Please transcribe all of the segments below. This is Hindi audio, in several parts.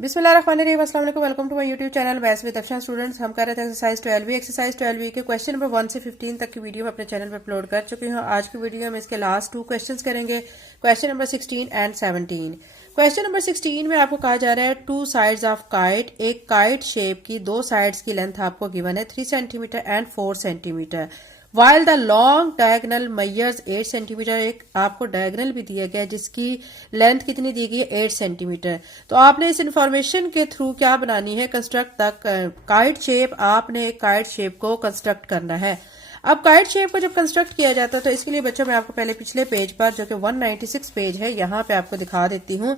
बिस्मिल्लाहिर्रहमानिर्रहीम, अस्सलाम वालेकुम। Welcome to my YouTube channel maths with Afshan students. हम कर रहे थे एक्सरसाइज 12 के क्वेश्चन नंबर 1 से 15 तक की वीडियो अपने चैनल पर अपलोड कर चुकी हूँ। आज की वीडियो में इसके लास्ट 2 क्वेश्चंस करेंगे, question number 16 and 17। Question number 16 में आपको कहा जा रहा है 2 साइड्स ऑफ काइट, एक काइट शेप की 2 साइड्स की लेंथ आपको गिवन है 3 centimetre and 4 centimetre. While the long diagonal measures 8 centimetre, एक आपको डायगनल भी दिया गया है जिसकी लेंथ कितनी दी गई है 8 सेंटीमीटर। तो आपने इस इंफॉर्मेशन के थ्रू क्या बनानी है, कंस्ट्रक्ट द काइट शेप। आपने एक काइट शेप को कंस्ट्रक्ट करना है। अब काइट शेप को जब कंस्ट्रक्ट किया जाता है तो इसके लिए बच्चों मैं आपको पहले पिछले पेज पर जो कि 196 पेज है यहाँ पे आपको दिखा देती हूँ।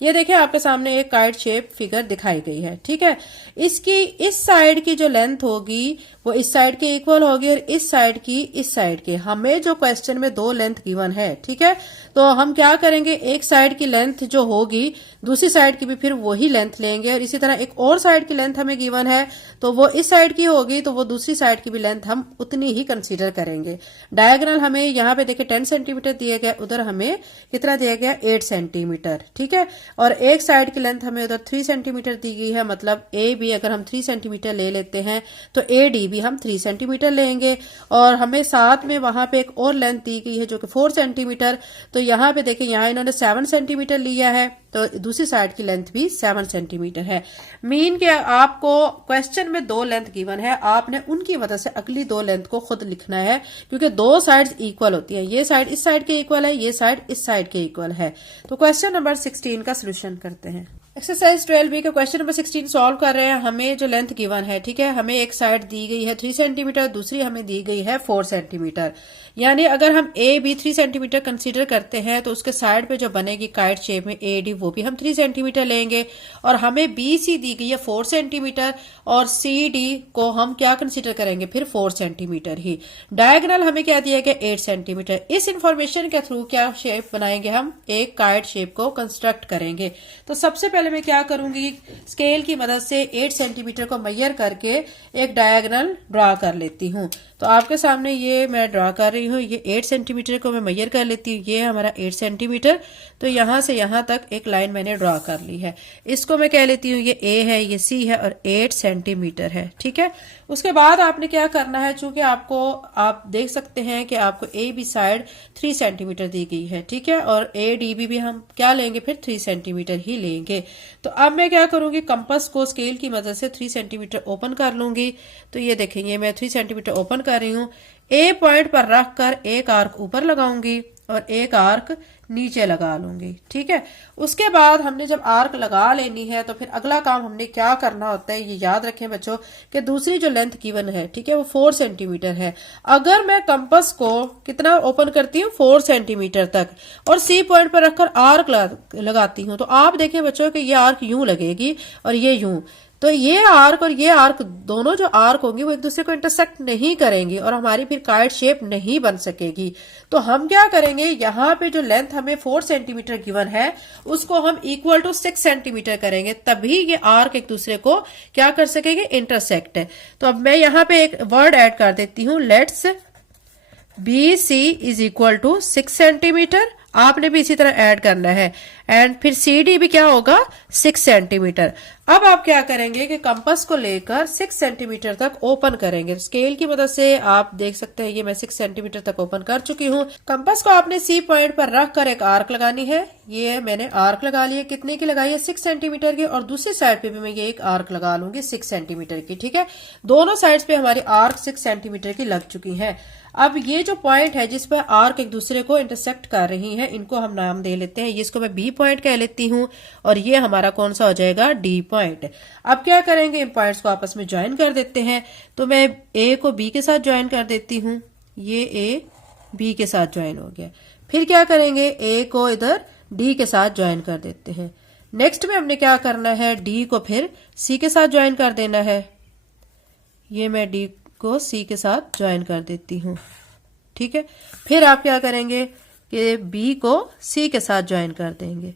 ये देखिए आपके सामने एक काइट शेप फिगर दिखाई गई है, ठीक है। इसकी इस साइड की जो लेंथ होगी वो इस साइड के इक्वल होगी और इस साइड की इस साइड के। हमें जो क्वेश्चन में 2 लेंथ गिवन है, ठीक है, तो हम क्या करेंगे, एक साइड की लेंथ जो होगी दूसरी साइड की भी फिर वही लेंथ लेंगे और इसी तरह एक और साइड की लेंथ हमें गिवन है तो वो इस साइड की होगी तो वो दूसरी साइड की भी लेंथ हम उतनी ही कंसीडर करेंगे। डायगोनल हमें यहाँ पे देखिए 10 सेंटीमीटर दिया गया, उधर हमें कितना दिया गया 8 सेंटीमीटर, ठीक है। और एक साइड की लेंथ हमें उधर 3 सेंटीमीटर दी गई है, मतलब ए बी अगर हम 3 सेंटीमीटर ले लेते हैं तो ए डी भी हम 3 सेंटीमीटर लेंगे। और हमें साथ में वहां पे एक और लेंथ दी गई है जो कि 4 सेंटीमीटर। तो यहाँ पे देखिए यहाँ इन्होंने 7 सेंटीमीटर लिया है तो दूसरी साइड की लेंथ भी 7 सेंटीमीटर है। मीन के आपको क्वेश्चन में 2 लेंथ गिवन है, आपने उनकी वजह से अगली 2 लेंथ को खुद लिखना है क्योंकि 2 साइड्स इक्वल होती हैं। ये साइड इस साइड के इक्वल है, ये साइड इस साइड के इक्वल है। तो क्वेश्चन नंबर 16 का सोल्यूशन करते हैं। एक्सरसाइज 12 का क्वेश्चन नंबर 16 सॉल्व कर रहे हैं। हमें जो लेंथ गिवन है, ठीक है, हमें एक साइड दी गई है 3 सेंटीमीटर, दूसरी हमें दी गई है 4 सेंटीमीटर। यानी अगर हम ए बी 3 सेंटीमीटर कंसीडर करते हैं तो उसके साइड पे जो बनेगी काइट शेप में ए डी वो भी हम 3 सेंटीमीटर लेंगे। और हमें बी सी दी गई है 4 सेंटीमीटर और सी डी को हम क्या कंसीडर करेंगे फिर 4 सेंटीमीटर ही। डायगोनल हमें क्या दिया गया 8 सेंटीमीटर। इस इंफॉर्मेशन के थ्रू क्या शेप बनाएंगे, हम एक काइट शेप को कंस्ट्रक्ट करेंगे। तो सबसे पहले मैं क्या करूंगी, स्केल की मदद से 8 सेंटीमीटर को मेजर करके एक डायगोनल ड्रा कर लेती हूँ। तो आपके सामने ये मैं ड्रा कर रही हूँ, ये 8 सेंटीमीटर को मैं मेजर कर लेती हूँ, ये हमारा 8 सेंटीमीटर। तो यहां से यहां तक एक लाइन मैंने ड्रा कर ली है। इसको मैं कह लेती हूँ ये ए है, ये सी है और 8 सेंटीमीटर है, ठीक है। उसके बाद आपने क्या करना है, चूंकि आपको आप देख सकते हैं कि आपको ए बी साइड 3 सेंटीमीटर दी गई है, ठीक है, और ए डी बी भी हम क्या लेंगे फिर 3 सेंटीमीटर ही लेंगे। तो अब मैं क्या करूंगी, कंपास को स्केल की मदद से 3 सेंटीमीटर ओपन कर लूंगी। तो ये देखेंगे मैं 3 सेंटीमीटर ओपन कर रही हूँ। ए पॉइंट पर रख कर एक आर्क ऊपर लगाऊंगी और एक आर्क नीचे लगा लूंगी, ठीक है। उसके बाद हमने जब आर्क लगा लेनी है तो फिर अगला काम हमने क्या करना होता है, ये याद रखें बच्चों कि दूसरी जो लेंथ गिवन है, ठीक है, वो 4 सेंटीमीटर है। अगर मैं कंपास को कितना ओपन करती हूँ 4 सेंटीमीटर तक और सी पॉइंट पर रखकर आर्क लगाती हूँ तो आप देखें बच्चों कि ये आर्क यूं लगेगी और ये यूं। तो ये आर्क और ये आर्क दोनों जो आर्क होंगी वो एक दूसरे को इंटरसेक्ट नहीं करेंगी और हमारी फिर काइट शेप नहीं बन सकेगी। तो हम क्या करेंगे, यहाँ पे जो लेंथ हमें 4 सेंटीमीटर गिवन है उसको हम इक्वल टू 6 सेंटीमीटर करेंगे, तभी ये आर्क एक दूसरे को क्या कर सकेंगे, इंटरसेक्ट है। तो अब मैं यहाँ पे एक वर्ड ऐड कर देती हूँ, let's B C is equal to 6 centimetre. आपने भी इसी तरह ऐड करना है एंड फिर सी डी भी क्या होगा 6 सेंटीमीटर। अब आप क्या करेंगे कि कंपास को लेकर 6 सेंटीमीटर तक ओपन करेंगे। स्केल की मदद से आप देख सकते हैं ये मैं 6 सेंटीमीटर तक ओपन कर चुकी हूँ। कंपास को आपने सी पॉइंट पर रख कर एक आर्क लगानी है। ये मैंने आर्क लगा ली है, कितने की लगाई है 6 सेंटीमीटर की, और दूसरी साइड पे भी मैं ये एक आर्क लगा लूंगी 6 सेंटीमीटर की, ठीक है। दोनों साइड्स पे हमारी आर्क 6 सेंटीमीटर की लग चुकी है। अब ये जो पॉइंट है जिस पर आर्क एक दूसरे को इंटरसेक्ट कर रही हैं, इनको हम नाम दे लेते हैं। ये इसको मैं बी पॉइंट कह लेती हूँ और ये हमारा कौन सा हो जाएगा, डी पॉइंट। अब क्या करेंगे, इन पॉइंट्स को आपस में ज्वाइन कर देते हैं। तो मैं ए को बी के साथ ज्वाइन कर देती हूँ, ये ए बी के साथ ज्वाइन हो गया। फिर क्या करेंगे, ए को इधर डी के साथ ज्वाइन कर देते हैं। नेक्स्ट में हमने क्या करना है, डी को फिर सी के साथ ज्वाइन कर देना है। ये मैं डी को सी के साथ ज्वाइन कर देती हूँ, ठीक है। फिर आप क्या करेंगे कि बी को सी के साथ ज्वाइन कर देंगे।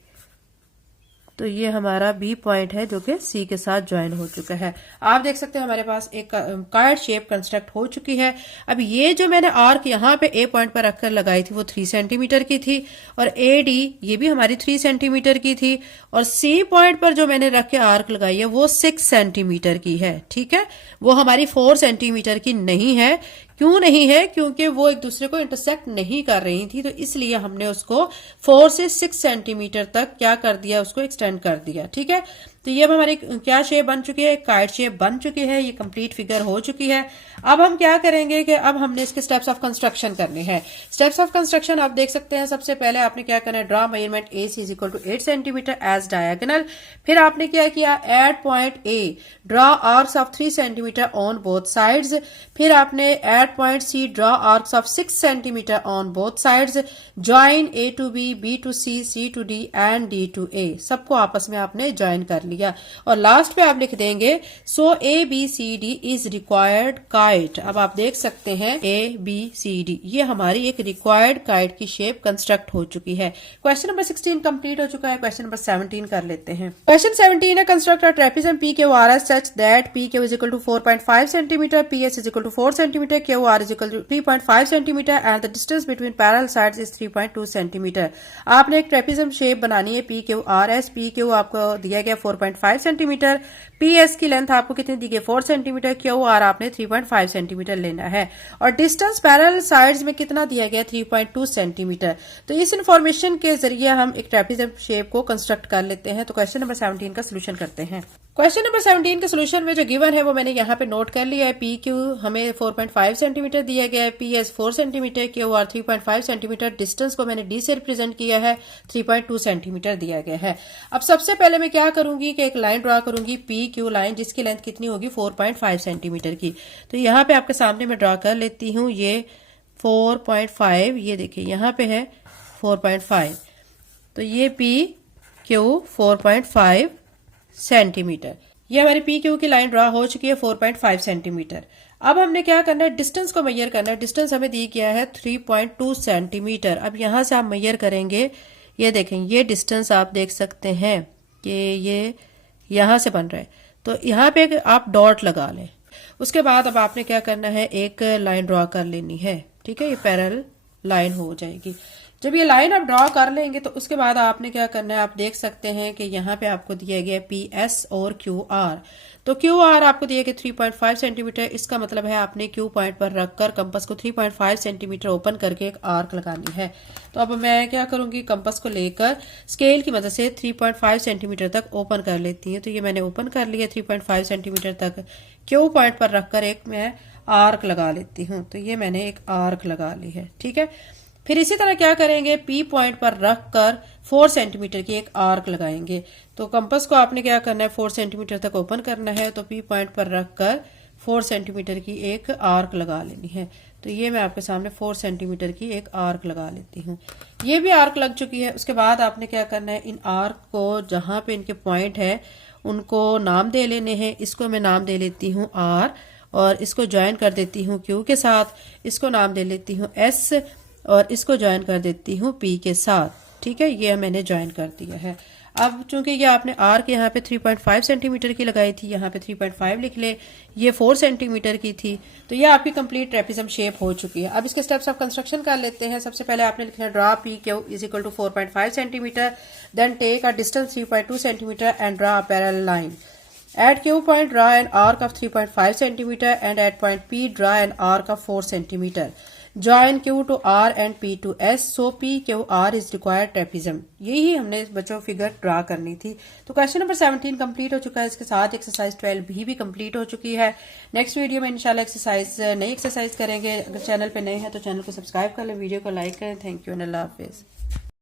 तो ये हमारा बी पॉइंट है जो कि सी के साथ ज्वाइन हो चुका है। आप देख सकते हैं हमारे पास एक कार्ड शेप कंस्ट्रक्ट हो चुकी है। अब ये जो मैंने आर्क यहाँ पे ए पॉइंट पर रखकर लगाई थी वो 3 सेंटीमीटर की थी, और ए डी ये भी हमारी 3 सेंटीमीटर की थी, और सी पॉइंट पर जो मैंने रख के आर्क लगाई है वो 6 सेंटीमीटर की है। ठीक है, वो हमारी 4 सेंटीमीटर की नहीं है। क्यों नहीं है? क्योंकि वो एक दूसरे को इंटरसेक्ट नहीं कर रही थी, तो इसलिए हमने उसको 4 से 6 सेंटीमीटर तक क्या कर दिया, उसको एक्सटेंड कर दिया। ठीक है, तो ये अब हमारी क्या शेप बन चुकी है, काइट शेप बन चुकी है, ये कंप्लीट फिगर हो चुकी है। अब हम क्या करेंगे कि अब हमने इसके स्टेप्स ऑफ कंस्ट्रक्शन करने हैं। स्टेप्स ऑफ कंस्ट्रक्शन आप देख सकते हैं। सबसे पहले आपने क्या करना है, draw measurement A C is equal to 8 centimetre as diagonal. फिर आपने क्या किया, at point A draw arcs of 3 centimetre on both sides. फिर आपने at point C draw arcs of 6 centimetre on both sides. Join A to B to C to D and D to A, सबको आपस में आपने ज्वाइन कर लिया। और लास्ट पे आप लिख देंगे so A B C D is required kite. अब आप देख सकते हैं ए बी सी डी ये हमारी एक रिक्वायर्ड काइट की शेप कंस्ट्रक्ट हो चुकी है। क्वेश्चन नंबर 16 कंप्लीट हो चुका है। क्वेश्चन नंबर 17 कर लेते हैं। क्वेश्चन 17 है, construct a trapezium P Q R S such that P Q is equal to 4.5 centimetre, P S is equal to 4 centimetre, Q R is equal to 3.5 centimetre and the distance between parallel sides is 3.2 centimetre. आपने एक ट्रेपेजियम शेप बनानी है P Q R S. P Q आपको दिया गया 4.5 सेंटीमीटर, पी एस की लेंथ आपको कितनी दी गई 4 सेंटीमीटर, क्यू आर आपने 3.5 सेंटीमीटर लेना है, और डिस्टेंस पैरेलल साइड्स में कितना दिया गया 3.2 सेंटीमीटर। तो इस इंफॉर्मेशन के जरिए हम एक ट्रेपेजियम शेप को कंस्ट्रक्ट कर लेते हैं। तो क्वेश्चन नंबर 17 का सोल्यूशन करते हैं। क्वेश्चन नंबर 17 के सोल्यूशन में जो गिवन है वो मैंने यहाँ पे नोट कर लिया है। पी क्यू हमें 4.5 सेंटीमीटर दिया गया है, P S 4 centimetre, Q are 3.5 centimetre, distance को मैंने डी से रिप्रेजेंट किया है, 3.2 सेंटीमीटर दिया गया है। अब सबसे पहले मैं क्या करूंगी कि एक लाइन ड्रा करूंगी पी क्यू लाइन, जिसकी लेंथ कितनी होगी 4.5 सेंटीमीटर की। तो यहाँ पे आपके सामने मैं ड्रा कर लेती हूँ ये 4.5, ये देखिए यहाँ पे है 4.5, तो ये पी क्यू 4.5 सेंटीमीटर, ये हमारी पी क्यू की लाइन ड्रा हो चुकी है 4.5 सेंटीमीटर। अब हमने क्या करना है, डिस्टेंस को मेजर करना है। डिस्टेंस हमें दी गया है 3.2 सेंटीमीटर। अब यहां से आप मेजर करेंगे, ये देखें ये डिस्टेंस आप देख सकते हैं कि ये यहां से बन रहा है, तो यहाँ पे आप डॉट लगा लें। उसके बाद अब आपने क्या करना है, एक लाइन ड्रॉ कर लेनी है। ठीक है, ये पैरेलल लाइन हो जाएगी। जब ये लाइन आप ड्रॉ कर लेंगे तो उसके बाद आपने क्या करना है, आप देख सकते हैं कि यहाँ पे आपको दिया गया पी एस और क्यू आर। तो क्यू आर आपको दिया गया 3.5 सेंटीमीटर, इसका मतलब है आपने क्यू पॉइंट पर रखकर कंपास को 3.5 सेंटीमीटर ओपन करके एक आर्क लगानी है। तो अब मैं क्या करूंगी, कंपास को लेकर स्केल की मदद से 3.5 सेंटीमीटर तक ओपन कर लेती हूँ। तो ये मैंने ओपन कर लिया 3.5 सेंटीमीटर तक। क्यू पॉइंट पर रखकर एक मैं आर्क लगा लेती हूँ। तो ये मैंने एक आर्क लगा ली है। ठीक है, फिर इसी तरह क्या करेंगे, पी पॉइंट पर रखकर 4 सेंटीमीटर की एक आर्क लगाएंगे। तो कंपास को आपने क्या करना है, 4 सेंटीमीटर तक ओपन करना है। तो पी पॉइंट पर रखकर 4 सेंटीमीटर की एक आर्क लगा लेनी है। तो ये मैं आपके सामने 4 सेंटीमीटर की एक आर्क लगा लेती हूँ। ये भी आर्क लग चुकी है। उसके बाद आपने क्या करना है, इन आर्क को जहां पे इनके पॉइंट है उनको नाम दे लेने हैं। इसको मैं नाम दे लेती हूँ आर, और इसको ज्वाइन कर देती हूँ क्यू के साथ। इसको नाम दे लेती हूँ एस, और इसको ज्वाइन कर देती हूँ पी के साथ। ठीक है, ये मैंने ज्वाइन कर दिया है। अब चूंकि ये आपने आर के यहाँ पे 3.5 सेंटीमीटर की लगाई थी, यहाँ पे 3.5 लिख ले, ये 4 सेंटीमीटर की थी। तो ये आपकी कंप्लीट ट्रेपेजियम शेप हो चुकी है। अब इसके स्टेप्स ऑफ कंस्ट्रक्शन कर लेते हैं। सबसे पहले आपने लिखना है draw P Q is equal to 4.5 centimetre, then take a distance 3.2 centimetre and draw a parallel line. At Q point, draw an arc of 3.5 centimeter and at point P, draw an arc of 4 centimeter. Join Q to R and P to S. So P, Q, R is required trapezium. यही हमने बच्चों फिगर ड्रा करनी थी। तो क्वेश्चन नंबर 17 कंप्लीट हो चुका है। इसके साथ एक्सरसाइज 12 भी कंप्लीट हो चुकी है। नेक्स्ट वीडियो में इंशाल्लाह एक्सरसाइज नई एक्सरसाइज करेंगे। अगर चैनल पे नए हैं तो चैनल को सब्सक्राइब कर लें, वीडियो को लाइक करें। Thank you and Allah Hafiz.